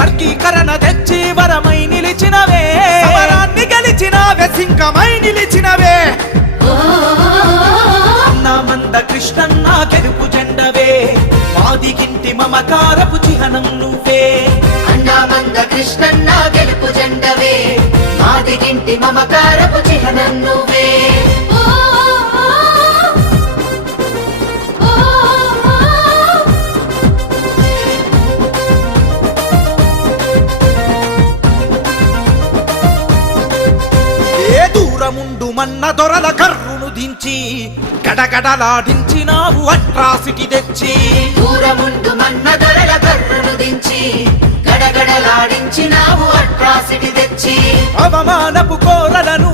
వర్గీకరణ తెచ్చి వరమై నిలిచినవే, సమరాన్ని గెలిచినవే, సింగమై నిలిచినవే. అన్నా మంద కృష్ణన్న గెలుపు జెండవే, మాదిగింటి మమకారపు చిహ్నం నువ్వే. అన్నా మంద కృష్ణన్న గెలుపు జెండవే, మాదిగింటి మమకారపు చిహ్నం నువ్వే. దూరముండు మన్న దొరల కర్రును దించి గడగడలాడించినావు అట్రాసిటీ తెచ్చి. దూరముండు మన్న దొరల కర్రును దించి గడగడలాడించినావు అట్రాసిటీ తెచ్చి. అవమానపు కోరలను